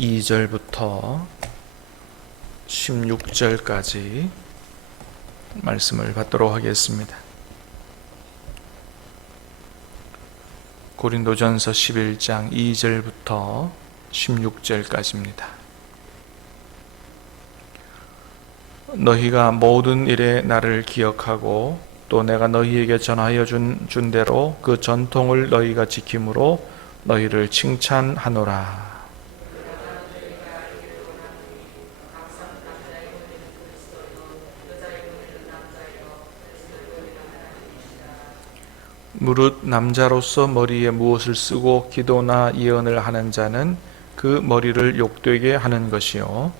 2절부터 16절까지 말씀을 받도록 하겠습니다. 고린도전서 11장 2절부터 16절까지입니다. 너희가 모든 일에 나를 기억하고 또 내가 너희에게 전하여 준 대로 그 전통을 너희가 지킴으로 너희를 칭찬하노라. 무릇 남자로서 머리에 무엇을 쓰고 기도나 예언을 하는 자는 그 머리를 욕되게 하는 것이요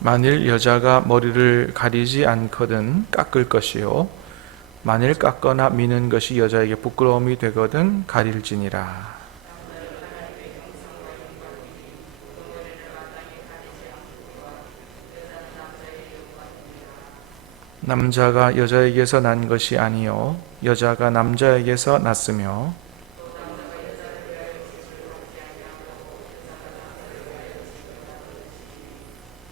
만일 여자가 머리를 가리지 않거든 깎을 것이요 만일 깎거나 미는 것이 여자에게 부끄러움이 되거든 가릴지니라. 남자가 여자에게서 난 것이 아니요 여자가 남자에게서 났으며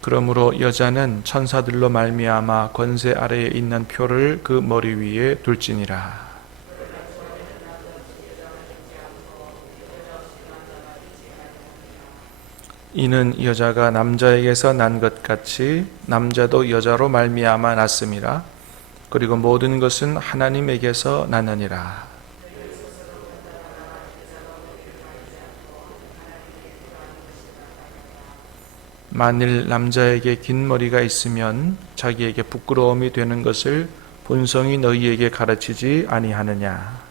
그러므로 여자는 천사들로 말미암아 권세 아래에 있는 표를 그 머리 위에 둘지니라. 이는 여자가 남자에게서 난 것 같이 남자도 여자로 말미암아 났음이라. 그리고 모든 것은 하나님에게서 나느니라. 만일 남자에게 긴 머리가 있으면 자기에게 부끄러움이 되는 것을 본성이 너희에게 가르치지 아니하느냐.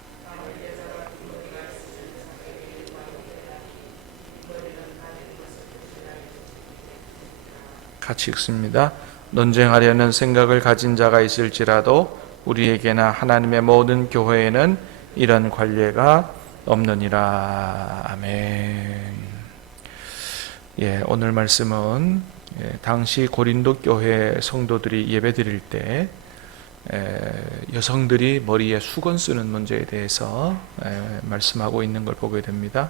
같이 읽습니다. 논쟁하려는 생각을 가진 자가 있을지라도 우리에게나 하나님의 모든 교회에는 이런 관례가 없느니라. 아멘. 오늘 말씀은 당시 고린도 교회 성도들이 예배 드릴 때 여성들이 머리에 수건 쓰는 문제에 대해서 말씀하고 있는 걸 보게 됩니다.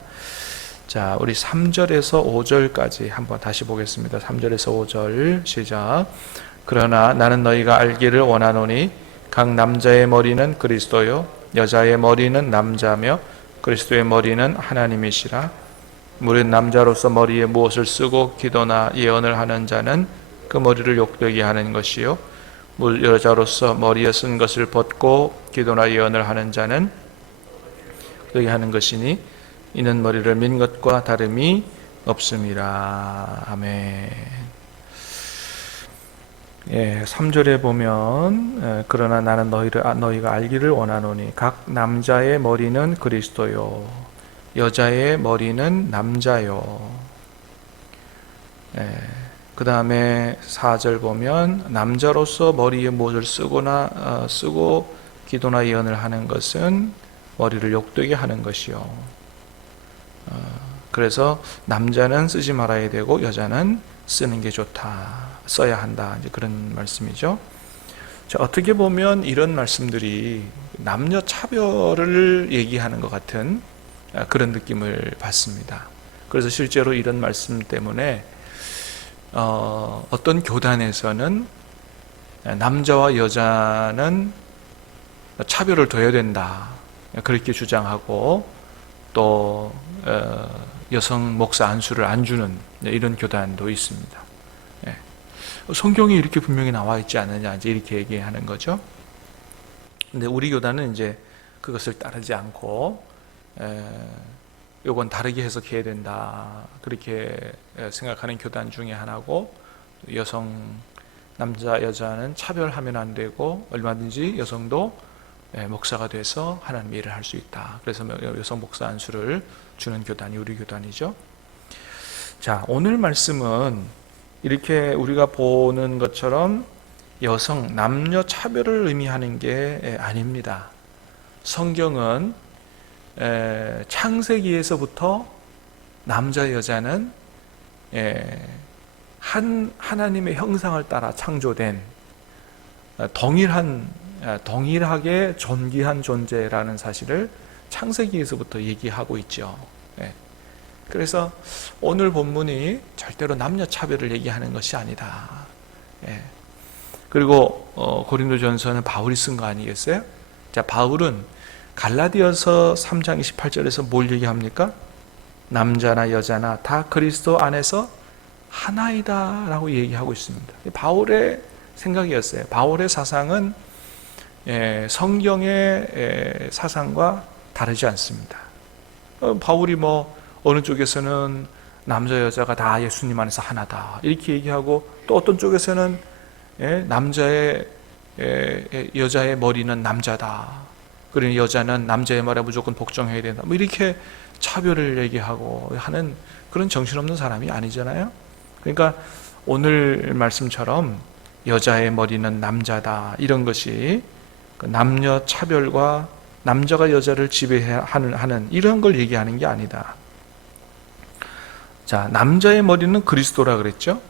자, 우리 3절에서 5절까지 한번 다시 보겠습니다. 3절에서 5절 시작. 그러나 나는 너희가 알기를 원하노니 각 남자의 머리는 그리스도요 여자의 머리는 남자며 그리스도의 머리는 하나님이시라. 무릇 남자로서 머리에 무엇을 쓰고 기도나 예언을 하는 자는 그 머리를 욕되게 하는 것이요 무릇 여자로서 머리에 쓴 것을 벗고 기도나 예언을 하는 자는 욕되게 하는 것이니 이는 머리를 민 것과 다름이 없음이라. 아멘. 3절에 보면 그러나 나는 너희가 알기를 원하노니 각 남자의 머리는 그리스도요 여자의 머리는 남자요. 그 다음에 4절 보면 남자로서 머리에 무엇을 쓰고 기도나 예언을 하는 것은 머리를 욕되게 하는 것이요. 그래서 남자는 쓰지 말아야 되고 여자는 쓰는 게 좋다. 써야 한다. 이제 그런 말씀이죠. 자, 어떻게 보면 이런 말씀들이 남녀 차별을 얘기하는 것 같은 그런 느낌을 받습니다. 그래서 실제로 이런 말씀 때문에 어떤 교단에서는 남자와 여자는 차별을 둬야 된다 그렇게 주장하고 또 여성 목사 안수를 안 주는 이런 교단도 있습니다. 성경에 이렇게 분명히 나와 있지 않느냐 이제 이렇게 얘기하는 거죠. 근데 우리 교단은 이제 그것을 따르지 않고 요건 다르게 해석해야 된다 그렇게 생각하는 교단 중에 하나고 남자 여자는 차별하면 안 되고 얼마든지 여성도 목사가 돼서 하나님 일을 할 수 있다. 그래서 여성 목사 안수를 주는 교단이 우리 교단이죠. 자, 오늘 말씀은 이렇게 우리가 보는 것처럼 남녀 차별을 의미하는 게 아닙니다. 성경은 창세기에서부터 남자 여자는 하나님의 형상을 따라 창조된 동일하게 존귀한 존재라는 사실을 창세기에서부터 얘기하고 있죠. 예. 그래서 오늘 본문이 절대로 남녀 차별을 얘기하는 것이 아니다. 예. 그리고 고린도전서는 바울이 쓴 거 아니겠어요? 자, 바울은 갈라디아서 3장 28절에서 뭘 얘기합니까? 남자나 여자나 다 그리스도 안에서 하나이다 라고 얘기하고 있습니다. 바울의 생각이었어요. 바울의 사상은 성경의 사상과 다르지 않습니다. 바울이 어느 쪽에서는 남자 여자가 다 예수님 안에서 하나다 이렇게 얘기하고, 또 어떤 쪽에서는 여자의 머리는 남자다, 그러니 여자는 남자의 말에 무조건 복종해야 된다, 이렇게 차별을 얘기하고 하는 그런 정신없는 사람이 아니잖아요. 그러니까 오늘 말씀처럼 여자의 머리는 남자다 이런 것이 남녀 차별과 남자가 여자를 지배하는 이런 걸 얘기하는 게 아니다. 자, 남자의 머리는 그리스도라 그랬죠.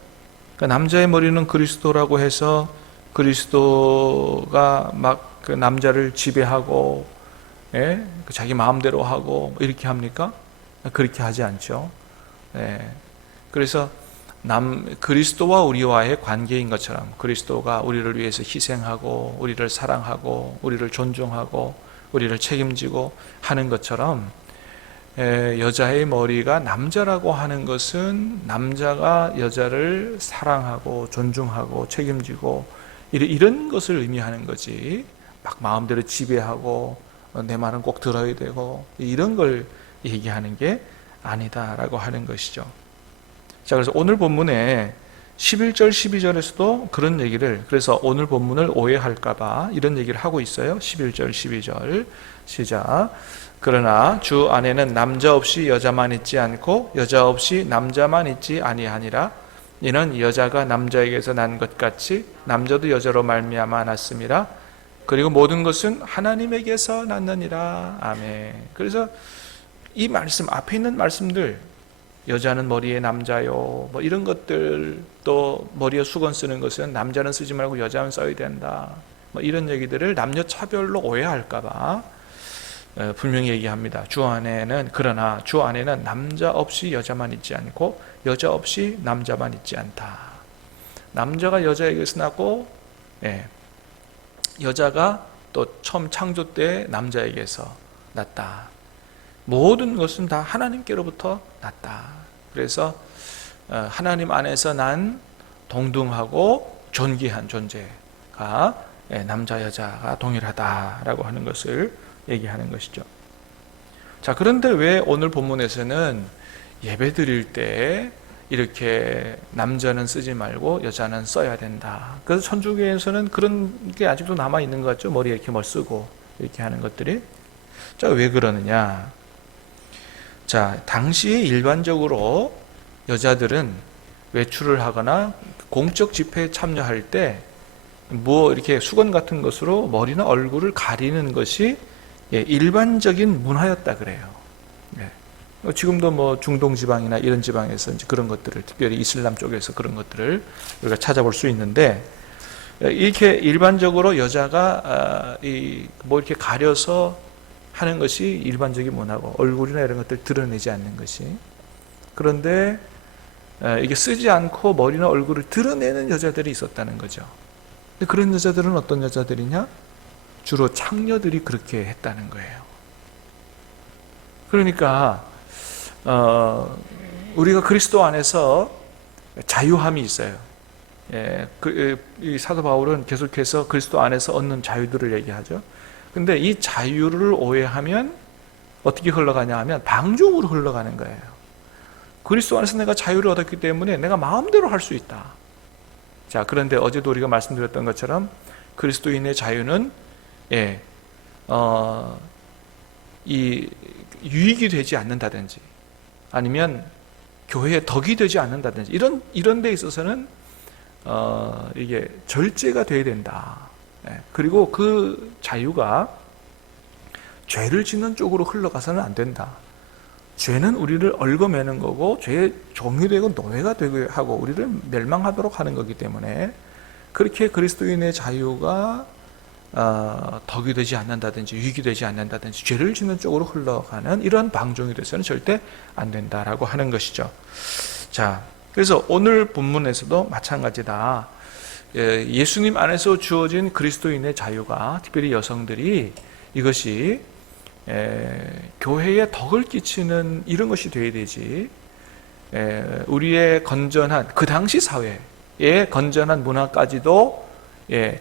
그러니까 남자의 머리는 그리스도라고 해서 그리스도가 막 그 남자를 지배하고 자기 마음대로 하고 이렇게 합니까? 그렇게 하지 않죠. 그래서 그리스도와 우리와의 관계인 것처럼 그리스도가 우리를 위해서 희생하고 우리를 사랑하고 우리를 존중하고 우리를 책임지고 하는 것처럼 여자의 머리가 남자라고 하는 것은 남자가 여자를 사랑하고 존중하고 책임지고 이런 것을 의미하는 거지, 막 마음대로 지배하고 내 말은 꼭 들어야 되고 이런 걸 얘기하는 게 아니다라고 하는 것이죠. 자, 그래서 오늘 본문에 11절 12절에서도 그런 얘기를, 그래서 오늘 본문을 오해할까봐 이런 얘기를 하고 있어요. 11절 12절 시작. 그러나 주 안에는 남자 없이 여자만 있지 않고 여자 없이 남자만 있지 아니하니라. 이는 여자가 남자에게서 난 것 같이 남자도 여자로 말미암아 났음이라. 그리고 모든 것은 하나님에게서 났느니라. 아멘. 그래서 이 말씀 앞에 있는 말씀들, 여자는 머리에 남자요, 이런 것들, 또 머리에 수건 쓰는 것은 남자는 쓰지 말고 여자는 써야 된다, 이런 얘기들을 남녀 차별로 오해할까봐 분명히 얘기합니다. 그러나 주 안에는 남자 없이 여자만 있지 않고 여자 없이 남자만 있지 않다. 남자가 여자에게서 났고, 여자가 또 처음 창조 때 남자에게서 났다. 모든 것은 다 하나님께로부터 났다. 그래서 하나님 안에서 난 동등하고 존귀한 존재가 남자 여자가 동일하다라고 하는 것을 얘기하는 것이죠. 자, 그런데 왜 오늘 본문에서는 예배 드릴 때 이렇게 남자는 쓰지 말고 여자는 써야 된다. 그래서 천주교에서는 그런 게 아직도 남아 있는 것 같죠. 머리에 이렇게 뭘 쓰고 이렇게 하는 것들이. 자, 왜 그러느냐? 자, 당시에 일반적으로 여자들은 외출을 하거나 공적 집회에 참여할 때 이렇게 수건 같은 것으로 머리나 얼굴을 가리는 것이 일반적인 문화였다 그래요. 지금도 중동 지방이나 이런 지방에서 이제 그런 것들을, 특별히 이슬람 쪽에서 그런 것들을 우리가 찾아볼 수 있는데, 이렇게 일반적으로 여자가 이렇게 가려서 하는 것이 일반적인 문화고, 얼굴이나 이런 것들 드러내지 않는 것이. 그런데 이게 쓰지 않고 머리나 얼굴을 드러내는 여자들이 있었다는 거죠. 근데 그런 여자들은 어떤 여자들이냐? 주로 창녀들이 그렇게 했다는 거예요. 그러니까 우리가 그리스도 안에서 자유함이 있어요. 이 사도 바울은 계속해서 그리스도 안에서 얻는 자유들을 얘기하죠. 근데 이 자유를 오해하면 어떻게 흘러가냐 하면 방종으로 흘러가는 거예요. 그리스도 안에서 내가 자유를 얻었기 때문에 내가 마음대로 할 수 있다. 자, 그런데 어제도 우리가 말씀드렸던 것처럼 그리스도인의 자유는 이 유익이 되지 않는다든지 아니면 교회에 덕이 되지 않는다든지 이런 데 있어서는 이게 절제가 돼야 된다. 그리고 그 자유가 죄를 짓는 쪽으로 흘러가서는 안 된다. 죄는 우리를 얽어매는 거고 죄의 종이 되고 노예가 되게 하고 우리를 멸망하도록 하는 거기 때문에 그렇게 그리스도인의 자유가 덕이 되지 않는다든지 유익이 되지 않는다든지 죄를 짓는 쪽으로 흘러가는 이런 방종이 돼서는 절대 안 된다라고 하는 것이죠. 자, 그래서 오늘 본문에서도 마찬가지다. 예수님 안에서 주어진 그리스도인의 자유가, 특별히 여성들이 이것이 교회에 덕을 끼치는 이런 것이 되어야 되지, 우리의 건전한 그 당시 사회의 건전한 문화까지도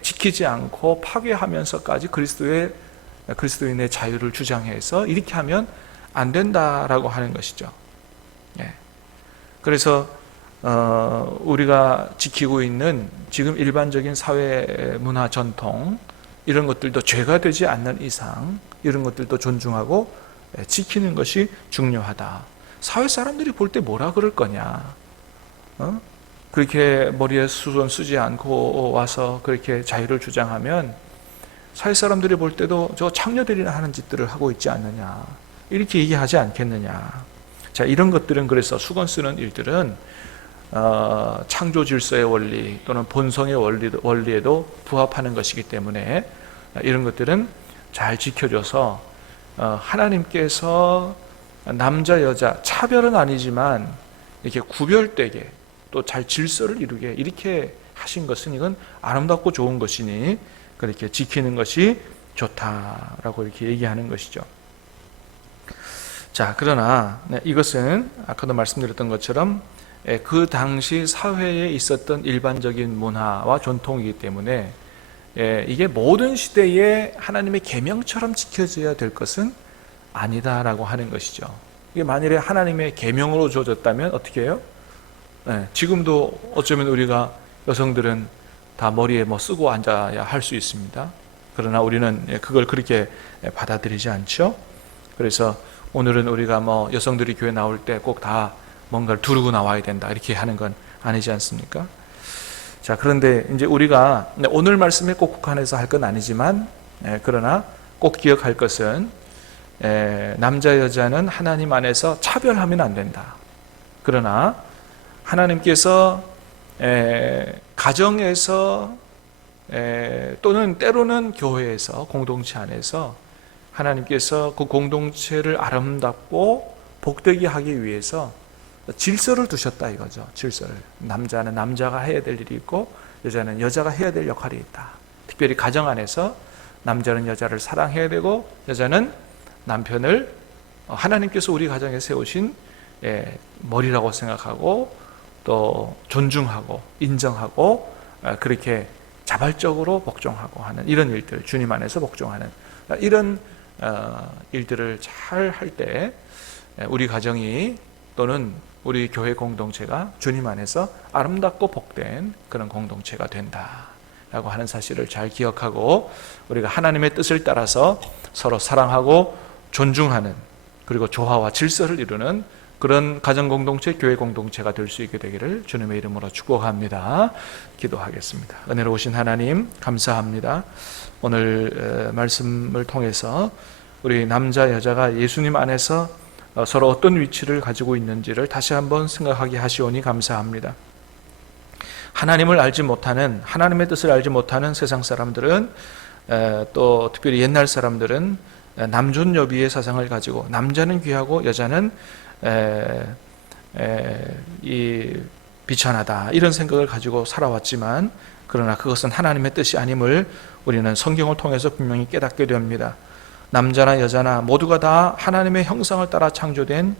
지키지 않고 파괴하면서까지 그리스도인의 자유를 주장해서 이렇게 하면 안 된다라고 하는 것이죠. 그래서 우리가 지키고 있는 지금 일반적인 사회 문화 전통, 이런 것들도 죄가 되지 않는 이상 이런 것들도 존중하고 지키는 것이 중요하다. 사회 사람들이 볼 때 뭐라 그럴 거냐? 그렇게 머리에 수건 쓰지 않고 와서 그렇게 자유를 주장하면 사회 사람들이 볼 때도 저 창녀들이나 하는 짓들을 하고 있지 않느냐, 이렇게 얘기하지 않겠느냐. 자, 이런 것들은, 그래서 수건 쓰는 일들은 창조 질서의 원리 또는 본성의 원리에도 부합하는 것이기 때문에 이런 것들은 잘 지켜줘서 하나님께서 남자 여자 차별은 아니지만 이렇게 구별되게 또 잘 질서를 이루게 이렇게 하신 것은 이건 아름답고 좋은 것이니 그렇게 지키는 것이 좋다라고 이렇게 얘기하는 것이죠. 자, 그러나 이것은 아까도 말씀드렸던 것처럼 그 당시 사회에 있었던 일반적인 문화와 전통이기 때문에 이게 모든 시대에 하나님의 계명처럼 지켜져야 될 것은 아니다라고 하는 것이죠. 이게 만일에 하나님의 계명으로 주어졌다면 어떻게 해요? 지금도 어쩌면 우리가 여성들은 다 머리에 뭐 쓰고 앉아야 할 수 있습니다. 그러나 우리는 그걸 그렇게 받아들이지 않죠. 그래서 오늘은 우리가 뭐 여성들이 교회 나올 때 꼭 다 뭔가를 두르고 나와야 된다 이렇게 하는 건 아니지 않습니까? 자, 그런데 이제 우리가 오늘 말씀에 꼭 국한해서 할 건 아니지만, 그러나 꼭 기억할 것은 남자 여자는 하나님 안에서 차별하면 안 된다. 그러나 하나님께서 가정에서 또는 때로는 교회에서, 공동체 안에서 하나님께서 그 공동체를 아름답고 복되게 하기 위해서 질서를 두셨다 이거죠. 질서를. 남자는 남자가 해야 될 일이 있고 여자는 여자가 해야 될 역할이 있다. 특별히 가정 안에서 남자는 여자를 사랑해야 되고 여자는 남편을 하나님께서 우리 가정에 세우신 머리라고 생각하고 또 존중하고 인정하고 그렇게 자발적으로 복종하고 하는 이런 일들, 주님 안에서 복종하는 이런 일들을 잘 할 때 우리 가정이 또는 우리 교회 공동체가 주님 안에서 아름답고 복된 그런 공동체가 된다라고 하는 사실을 잘 기억하고 우리가 하나님의 뜻을 따라서 서로 사랑하고 존중하는, 그리고 조화와 질서를 이루는 그런 가정 공동체, 교회 공동체가 될 수 있게 되기를 주님의 이름으로 축복합니다. 기도하겠습니다. 은혜로우신 하나님 감사합니다. 오늘 말씀을 통해서 우리 남자 여자가 예수님 안에서 서로 어떤 위치를 가지고 있는지를 다시 한번 생각하게 하시오니 감사합니다. 하나님을 알지 못하는, 하나님의 뜻을 알지 못하는 세상 사람들은, 또 특별히 옛날 사람들은 남존여비의 사상을 가지고 남자는 귀하고 여자는 비천하다 이런 생각을 가지고 살아왔지만, 그러나 그것은 하나님의 뜻이 아님을 우리는 성경을 통해서 분명히 깨닫게 됩니다. 남자나 여자나 모두가 다 하나님의 형상을 따라 창조된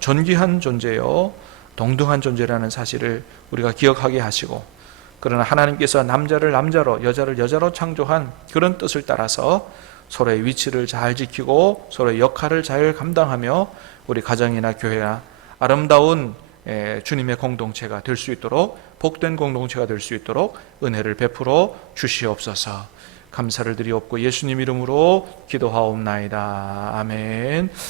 존귀한 존재요 동등한 존재라는 사실을 우리가 기억하게 하시고, 그러나 하나님께서 남자를 남자로 여자를 여자로 창조한 그런 뜻을 따라서 서로의 위치를 잘 지키고 서로의 역할을 잘 감당하며 우리 가정이나 교회나 아름다운 주님의 공동체가 될 수 있도록, 복된 공동체가 될 수 있도록 은혜를 베풀어 주시옵소서. 감사를 드리옵고 예수님 이름으로 기도하옵나이다. 아멘.